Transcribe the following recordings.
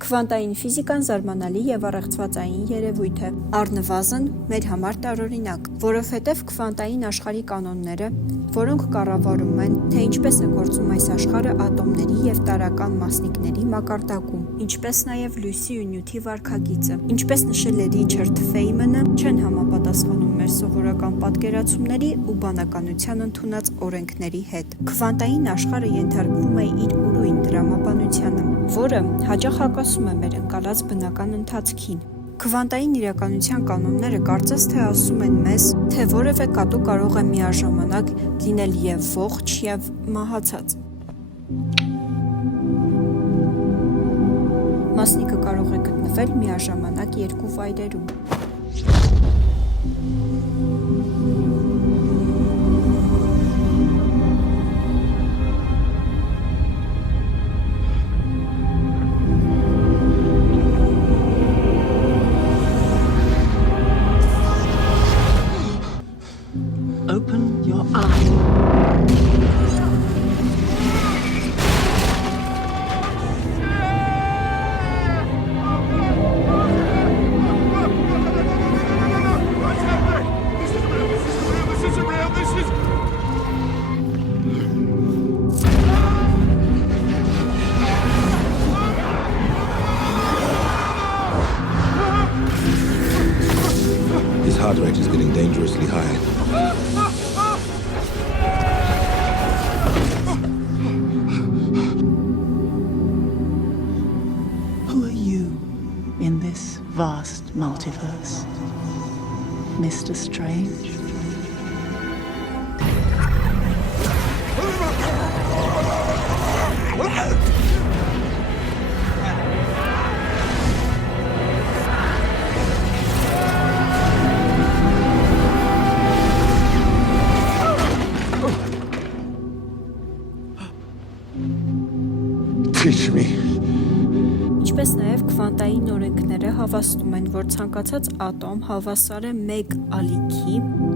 Քվանտային ֆիզիկան զարմանալի և առեղծվածային երևույթ է, առնվազն մեր համար տարօրինակ, որովհետև քվանտային աշխարհի կանոնները, որոնք կառավարում են, թե ինչպես է գործում այս աշխարհը ատոմների և տարրական մասնիկների մակարդակում, ինչպես նաև լույսի ու նյութի վարքագիծը, ինչպես նշել է Ռիչարդ Ֆեյմանը, չեն համապատասխանում մեր սովորական պատկերացումների ու բանականության ընդունած օրենքների հետ։ Քվանտային աշխարհը ենթարկվում է իր ուրույն տրամաբանությանը, որը հաճախ հակասում է մեր ընկալած բնական ընթացքին։ Քվանտային իրականության կանոնները կարծես թե ասում են մեզ, թե որևէ կատու կարող է միաժամանակ լինել և ողջ, և մահացած։ Մասնիկը կարող է գտնվել միաժամանակ երկու վայրերում։ Open your eyes. His heart rate is getting dangerously high. Who are you in this vast multiverse? Mr. Strange? Teach me. Ինչպես նաև քվանտային օրենքները հավաստում են, որ ցանկացած ատոմ հավասար է մեկ ալիքի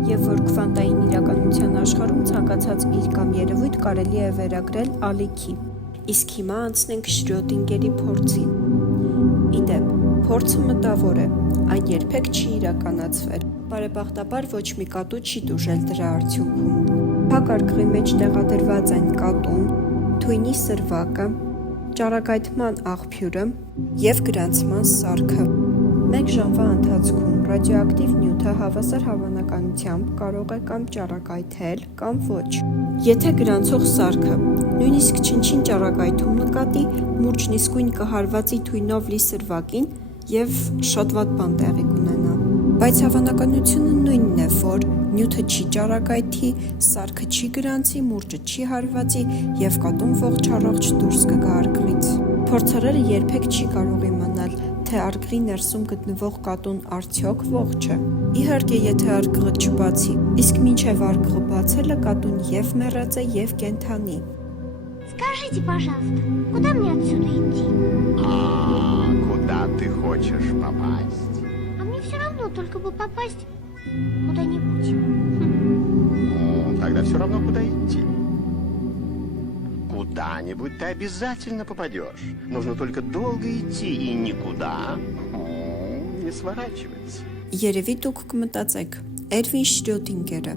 և որ քվանտային իրականության աշխարհում ցանկացած իր կամ երևույթ կարելի է վերագրել ալիքի։ Իսկ հիմա անցնենք Շրյոդինգերի փորձին։ Ի դեպ, փորձը մտավոր է, այն երբեք չի իրականացվել։ Բարեբախտաբար ոչ մի կատու չի տուժել դրա արդյունքում։ Փակարգի մեջ տեղադրված են կատուն, թույնի սրվակը, ճառագայթման աղբյուրը և գրանցման սարքը։ Մեկ ժամվա ընթացքում ռադիոակտիվ նյութը հավասար հավանականությամբ կարող է կամ ճառագայթել, կամ ոչ։ Եթե գրանցող սարքը նույնիսկ չնչին ճառագայթում նկատի, մուրճն իսկույն կհարվածի թույնով լի սրվակին և շատ վատ բան տեղի կունենա։ Բայց հավանականությունը նույնն է, որ նյութը չի ճառագայթի, սարքը չի գրանցի, մուրճը չի հարվածի և կատուն ողջ առողջ դուրս կգա արգղից։ Փորձարարը երբեք չի կարող իմանալ, թե արգղի ներսում գտնվող կատուն արդյոք ողջ է։ Իհարկե, եթե արգղը չբացի, իսկ մինչև արգղը բացելը катուն և մեռած է, և կենդանի։ Скажите, пожалуйста, куда мне отсюда идти? Куда ты хочешь попасть? А мне все равно, только бы попасть куда-нибудь. Ну, тогда все равно, куда идти. Куда-нибудь ты обязательно попадешь. Нужно только долго идти и никуда не сворачивать. Երևի դուք կմտածեք, Էրվին Շրյոդինգերը,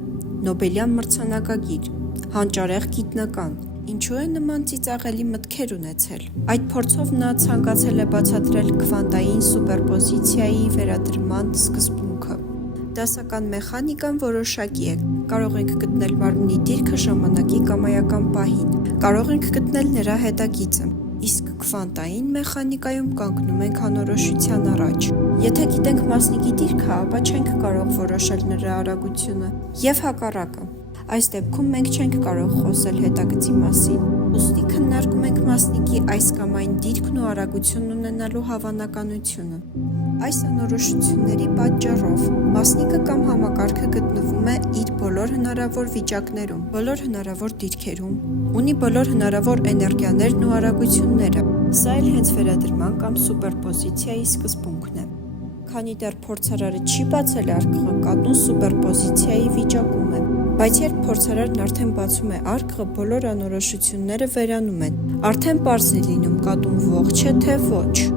Նոբելյան մրցանակագիր, հանճարեղ գիտնական, ինչու է նման ծիծաղելի մտքեր ունեցել։ Այդ փորձով նա ցանկացել է բացատրել քվանտային սուպերպոզիցիայի վերադրման սկզբունքը։ Դասական մեխանիկան որոշակի է։ Կարող ենք գտնել մարմնի դիրքը ժամանակի կամայական պահին։ Կարող ենք գտնել նրա հետագիծը։ Իսկ քվանտային մեխանիկայում կանգնում ենք անորոշության առաջ։ Եթե գիտենք մասնիկի դիրքը, ապա չենք կարող որոշել նրա արագությունը։ Եվ հակառակը։ Այս դեպքում մենք չենք կարող խոսել հետագծի մասին։ Ուստի քննարկում ենք մասնիկի այս կամ այն դիրքն ու արագությունն ունենալու հավանականությունը։ Այս անորոշությունների պատճառով մասնիկը կամ համակարգը գտնվում է իր բոլոր հնարավոր վիճակներում, բոլոր հնարավոր դիրքերում, ունի բոլոր հնարավոր էներգիաներն ու արագությունները։ Սա էլ հենց վերադրման կամ սուպերպոզիցիայի սկզբունքն է։ Քանի դեռ փորձարարը չի բացել արգղը, կատուն սուպերպոզիցիայի վիճակում է։ Բայց երբ փորձարարն արդեն բացում է արգղը, բոլոր անորոշությունները վերանում են։ Արդեն պարզ է լինում կատուն ողջ է թե ոչ։